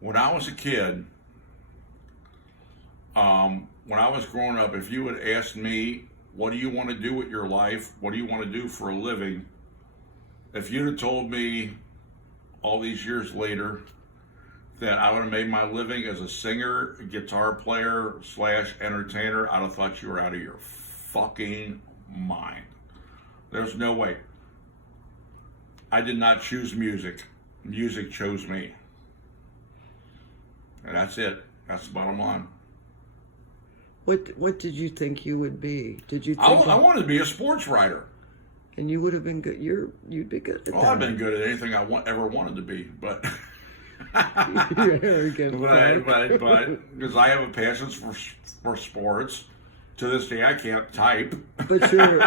When I was a kid, when I was growing up, if you had asked me, what do you want to do with your life? What do you want to do for a living? If you'd have told me all these years later that I would have made my living as a singer, guitar player slash entertainer, I'd have thought you were out of your fucking mind. There's no way. I did not choose music. Music chose me. And that's it. That's the bottom line. What did you think you would be? Did you think I wanted to be a sports writer. and you would have been good? You'd be good at Oh, that. I've been good at anything I ever wanted to be, but You're arrogant. but because I have a passion for sports. To this day, I can't type. But you're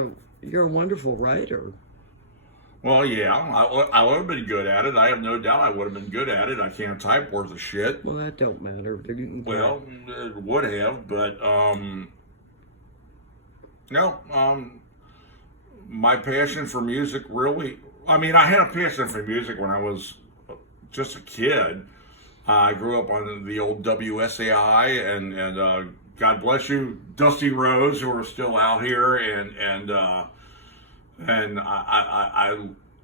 a wonderful writer. Well, yeah, I would have been good at it. I have no doubt I would have been good at it. I can't type worth a shit. Well, that don't matter. Well, it would have, but no. My passion for music really. I mean, I had a passion for music when I was just a kid. I grew up on the old WSAI, and God bless you, Dusty Rose, who are still out here, and I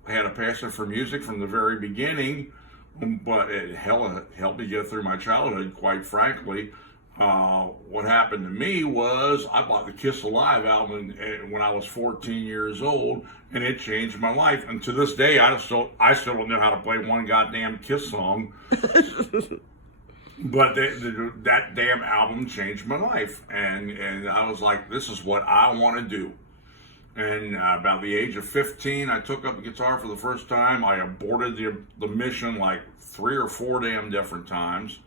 had a passion for music from the very beginning, but it helped me get through my childhood, quite frankly. What happened to me was I bought the Kiss Alive album when I was 14 years old, and it changed my life. And to this day, I still don't know how to play one goddamn Kiss song. But that damn album changed my life, and I was like, this is what I want to do. And about the age of 15, I took up the guitar for the first time. I aborted the mission like 3 or 4 damn different times.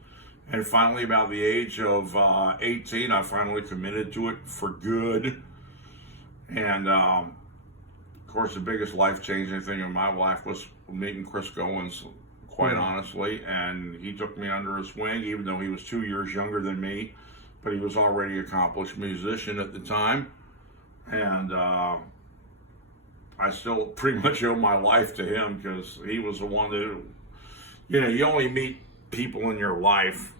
And finally, about the age of 18, I finally committed to it for good. And of course, the biggest life-changing thing in my life was meeting Chris Goins, quite honestly. And he took me under his wing, even though he was 2 years younger than me. But he was already an accomplished musician at the time. And I still pretty much owe my life to him, because he was the one that, you only meet people in your life,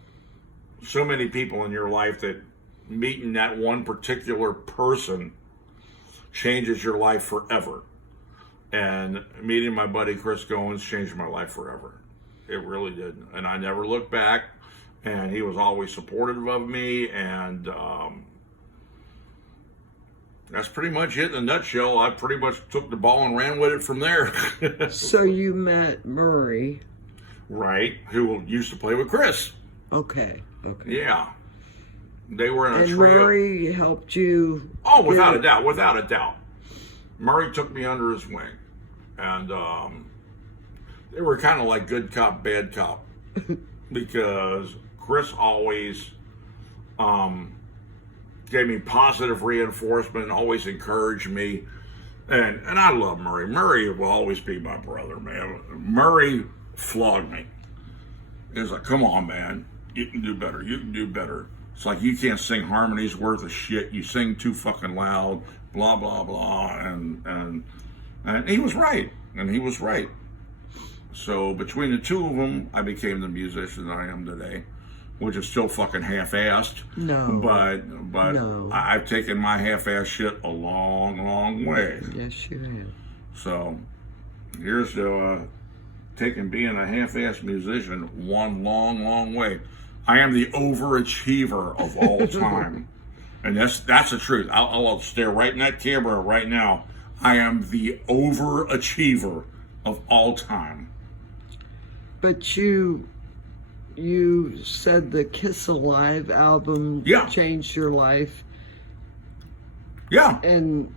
so many people in your life, that meeting that one particular person changes your life forever. And meeting my buddy Chris Goins changed my life forever. It really did. And I never looked back, and he was always supportive of me, and that's pretty much it in a nutshell. I pretty much took the ball and ran with it from there. So you met Murray. Right, who used to play with Chris. Okay. Yeah. They were in a And trio. Murray helped you. Oh, without a doubt. Murray took me under his wing. And they were kind of like good cop, bad cop. Because Chris always gave me positive reinforcement, always encouraged me. And I love Murray. Murray will always be my brother, man. Murray flogged me. He was like, come on, man. You can do better. You can do better. It's like, you can't sing harmonies worth of shit. You sing too fucking loud, blah, blah, blah. And he was right. And he was right. So between the two of them, I became the musician that I am today, which is still fucking half-assed. No. But No. I've taken my half-assed shit a long, long way. Yes, you have. So here's to taking being a half-assed musician one long, long way. I am the overachiever of all time. And that's the truth. I'll stare right in that camera right now. I am the overachiever of all time. But you said the Kiss Alive album changed your life. Yeah. And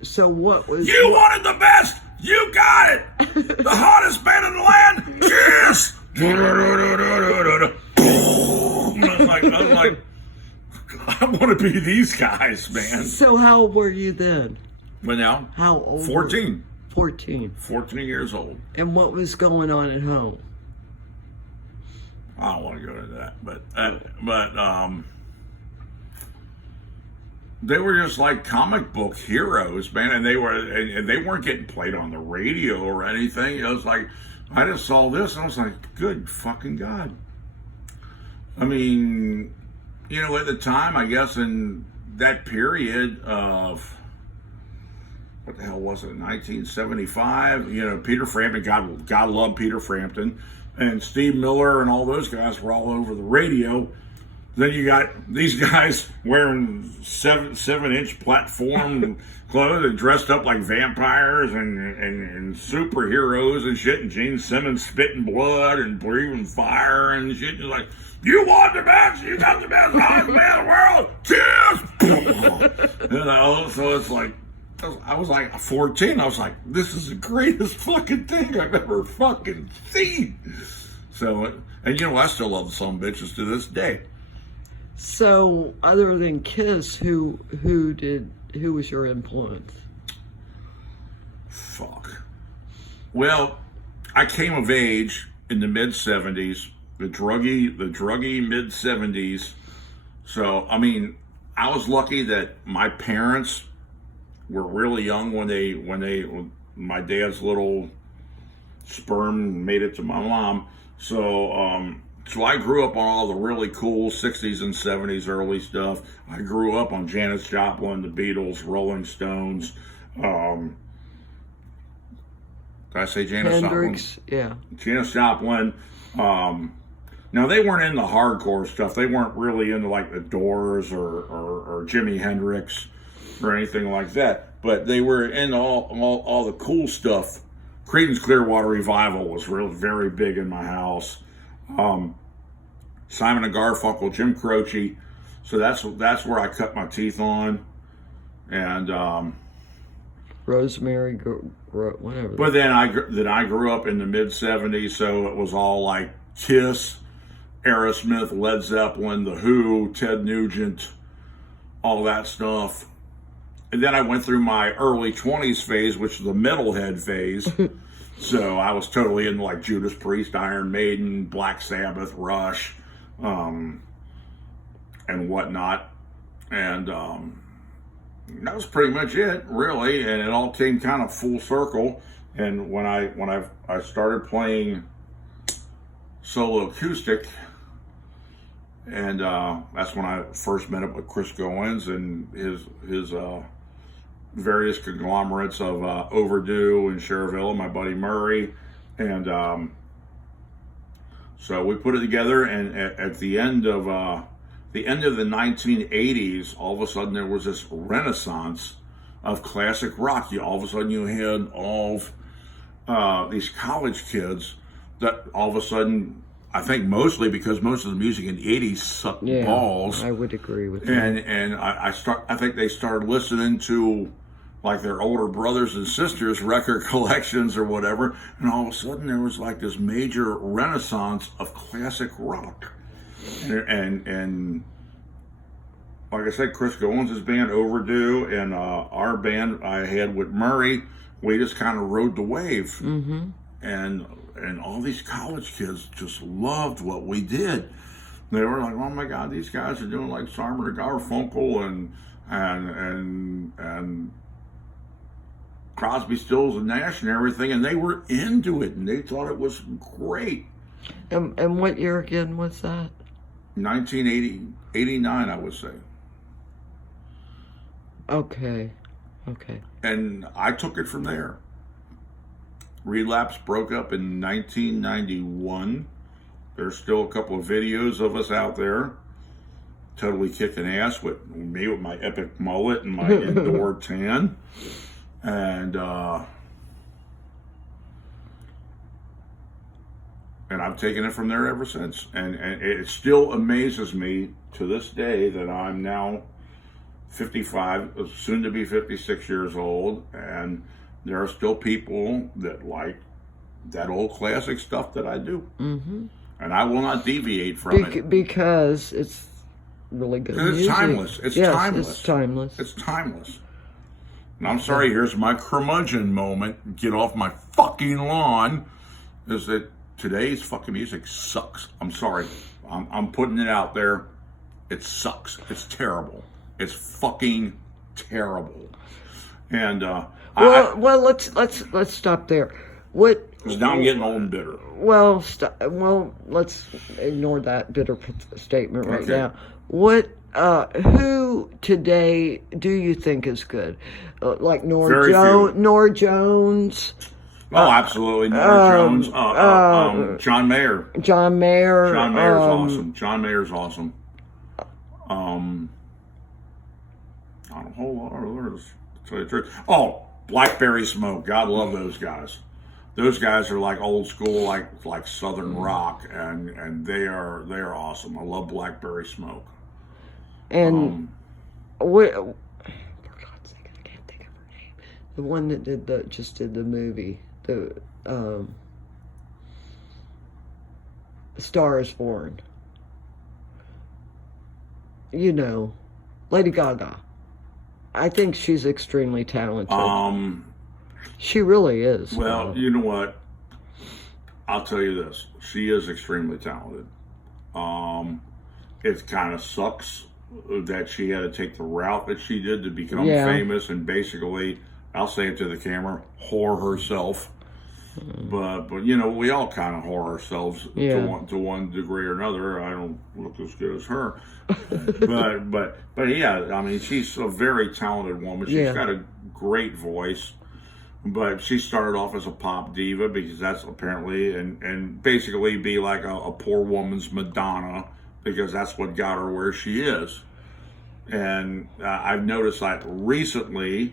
so what was... You wanted the best! You got it! The hottest band in the land! Kiss! I was like, I want to be these guys, man. So how old were you then? But now, How old? 14. 14. 14 years old. And what was going on at home? I don't want to go into that, but they were just like comic book heroes, man, and they weren't getting played on the radio or anything. It was like I just saw this and I was like, good fucking God. I mean, you know, at the time, I guess in that period of, what the hell was it, 1975? You know, Peter Frampton, God love Peter Frampton, and Steve Miller and all those guys were all over the radio. Then you got these guys wearing 7-inch platform clothes and dressed up like vampires and superheroes and shit, and Gene Simmons spitting blood and breathing fire and shit. And you're like, you want the best, you got the best husband in the world, cheers! You know, so it's like, I was like 14. I was like, this is the greatest fucking thing I've ever fucking seen. So, and you know, I still love the son bitches to this day. So, other than Kiss, who was your influence? Fuck. Well, I came of age in the mid-70s, the druggy mid-70s. So, I mean, I was lucky that my parents were really young when my dad's little sperm made it to my mom. So I grew up on all the really cool 60s and 70s early stuff. I grew up on Janis Joplin, the Beatles, Rolling Stones. Did I say Janis Hendrix, Joplin? yeah. Janis Joplin. Now, they weren't into hardcore stuff. They weren't really into like the Doors or Jimi Hendrix or anything like that. But they were into all the cool stuff. Creedence Clearwater Revival was very big in my house. Simon and Garfunkel, Jim Croce. So that's where I cut my teeth on. And Rosemary, whatever. but then I grew up in the mid '70s, so it was all like Kiss, Aerosmith, Led Zeppelin, The Who, Ted Nugent, all that stuff. And then I went through my early 20s phase, which is the metalhead phase. So I was totally into like Judas Priest, Iron Maiden, Black Sabbath, Rush, and whatnot. And that was pretty much it, really. And it all came kind of full circle. And when I started playing solo acoustic, and that's when I first met up with Chris Goins and his various conglomerates of Overdue and Cherville, my buddy Murray, and so we put it together. And at the end of the 1980s, all of a sudden there was this renaissance of classic rock. All of a sudden you had all of these college kids that all of a sudden, I think mostly because most of the music in the 80s sucked balls. I would agree with that. And I think they started listening to like their older brothers and sisters' record collections or whatever, and all of a sudden there was like this major renaissance of classic rock. And like I said, Chris Goins' band Overdue and our band I had with Murray, we just kind of rode the wave. Mm-hmm. And all these college kids just loved what we did. They were like, "Oh my God, these guys are doing like Simon and Garfunkel and Crosby, Stills and Nash and everything," and they were into it and they thought it was great. And what year again was that? 1989, I would say. Okay. And I took it from there. Relapse broke up in 1991. There's still a couple of videos of us out there totally kicking ass with me with my epic mullet and my indoor tan. And I've taken it from there ever since. And it still amazes me to this day that I'm now 55, soon to be 56 years old, and there are still people that like that old classic stuff that I do. Mm-hmm. And I will not deviate from it. Because it's really good music. It's timeless. It's timeless. It's timeless. It's timeless. And I'm sorry, here's my curmudgeon moment. Get off my fucking lawn. Is that today's fucking music sucks. I'm sorry. I'm putting it out there. It sucks. It's terrible. It's fucking terrible. And well, let's stop there. What Because now I'm getting old and bitter. Well, let's ignore that bitter statement right Okay. now. Who today do you think is good? Like Very few. Nora Jones, Oh, absolutely. Nora Jones. John Mayer. John Mayer. John Mayer's awesome. John Mayer's awesome. Not a whole lot of others, to tell you the truth. Oh, Blackberry Smoke. God love those guys. Those guys are like old school, like Southern rock, and they are awesome. I love Blackberry Smoke. And what? For God's sake, I can't think of her name. The one that did the movie, the Star is Born. You know, Lady Gaga. I think she's extremely talented. She really is. Well, you know what? I'll tell you this. She is extremely talented. It kind of sucks that she had to take the route that she did to become famous and basically, I'll say it to the camera, whore herself. But you know, we all kind of whore ourselves to one degree or another. I don't look as good as her, but yeah, I mean, she's a very talented woman. She's got a great voice, but she started off as a pop diva because that's apparently and basically be like a poor woman's Madonna because that's what got her where she is. And I've noticed like recently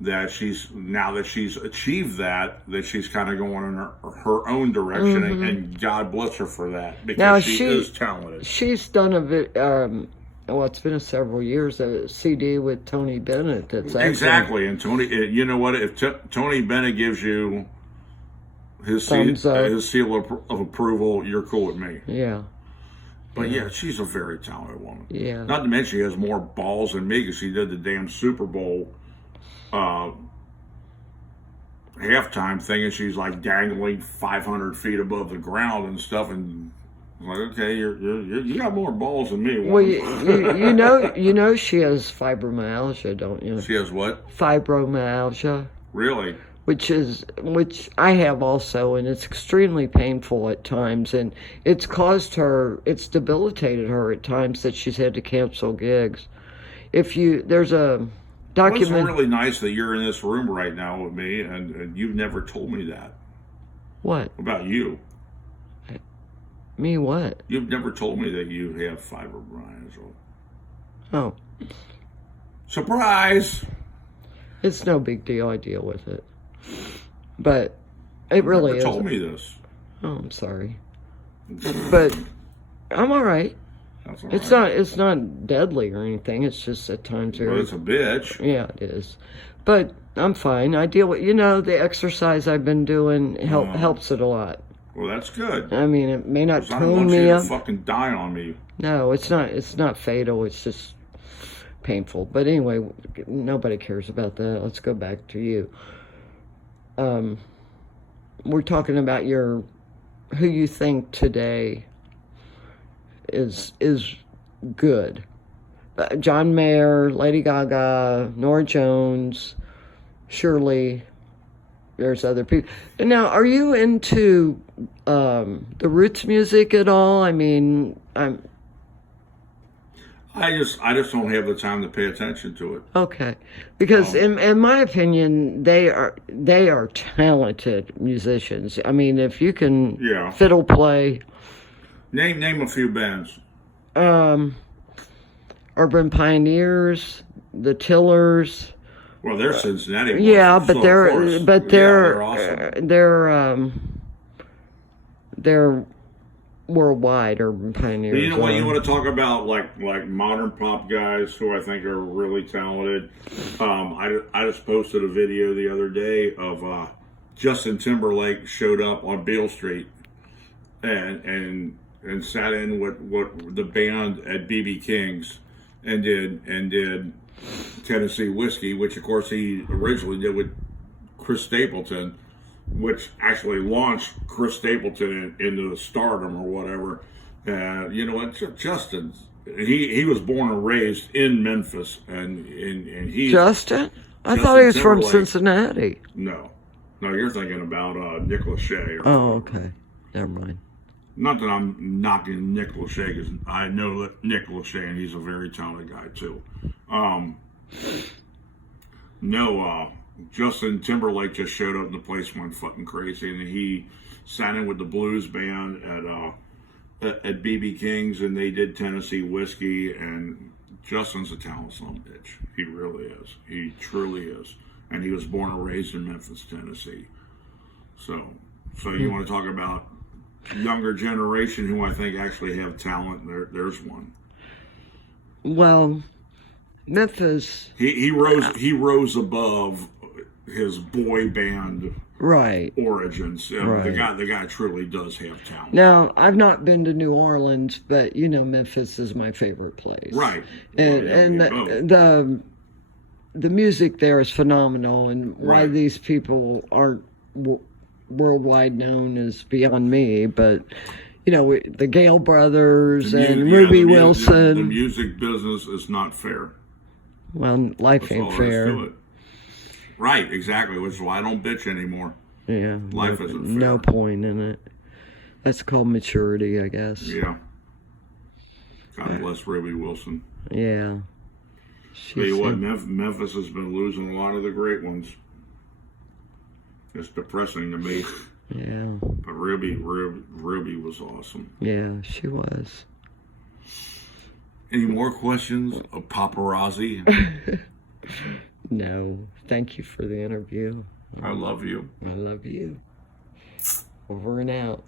that now that she's achieved that she's kind of going in her own direction, and God bless her for that because now, she is talented. She's done a bit. Well, it's been several years. A CD with Tony Bennett. That's exactly, and Tony. You know what? If Tony Bennett gives you his seal of approval, you're cool with me. Yeah. But yeah, she's a very talented woman. Yeah. Not to mention she has more balls than me because she did the damn Super Bowl halftime thing, and she's like dangling 500 feet above the ground and stuff, and I'm like, okay, you got more balls than me. Well, you know she has fibromyalgia, don't you? She has what? Fibromyalgia. Really? Which I have also, and it's extremely painful at times, and it's debilitated her at times that she's had to cancel gigs. There's a document. Well, it's really nice that you're in this room right now with me, and you've never told me that. What? About you. Me what? You've never told me that you have fibromyalgia. Oh. Surprise! It's no big deal. I deal with it. But it really is. You never told me this. Oh, I'm sorry. But I'm all right. That's all it's right. It's not deadly or anything. It's just at times Well, it's a bitch. Yeah, it is. But I'm fine. I deal with the exercise I've been doing helps it a lot. Well, that's good. I mean, it may not I don't tone want me you up. to fucking die on me. No, it's not. It's not fatal. It's just painful. But anyway, nobody cares about that. Let's go back to you. We're talking about who you think today is good. John Mayer, Lady Gaga, Nora Jones, Shirley. There's other people. Now, are you into the roots music at all? I mean, I just don't have the time to pay attention to it. Okay, because in my opinion, they are talented musicians. I mean, if you can fiddle play. Name a few bands. Urban Pioneers, the Tillers. Well, they're Cincinnati. Yeah, but they're awesome. They're worldwide. Urban Pioneers. But you know what? You want to talk about like modern pop guys who I think are really talented. I just posted a video the other day of Justin Timberlake showed up on Beale Street and sat in with the band at BB King's and did Tennessee Whiskey, which of course he originally did with Chris Stapleton, which actually launched Chris Stapleton into stardom or whatever. You know what, Justin? He was born and raised in Memphis, and he Justin. I thought he was from Cincinnati. No, No, you're thinking about Nick Lachey. Oh, okay. Never mind. Not that I'm knocking Nick Lachey, because I know Nick Lachey, and he's a very talented guy too. Justin Timberlake just showed up and the place went fucking crazy, and he sat in with the blues band at BB King's, and they did Tennessee Whiskey. And Justin's a talented son of a bitch. He really is. He truly is. And he was born and raised in Memphis, Tennessee. So you want to talk about younger generation who I think actually have talent? There's one. Well, Memphis. He rose above his boy band Right. origins. Right. The guy truly does have talent. Now, I've not been to New Orleans, but you know, Memphis is my favorite place. Right. And the music there is phenomenal, and why Right. these people aren't worldwide known is beyond me. But you know, the Gale Brothers and Ruby Wilson. The music business is not fair. Well, life That's ain't all there is fair. to it. Right, exactly. Which is why I don't bitch anymore. Yeah, Life isn't fair. No point in it. That's called maturity, I guess. Yeah. God bless Ruby Wilson. Yeah. Tell you what, Memphis has been losing a lot of the great ones. It's depressing to me. Yeah. But Ruby was awesome. Yeah, she was. Any more questions of paparazzi? No. Thank you for the interview. I love you. I love you. Over and out.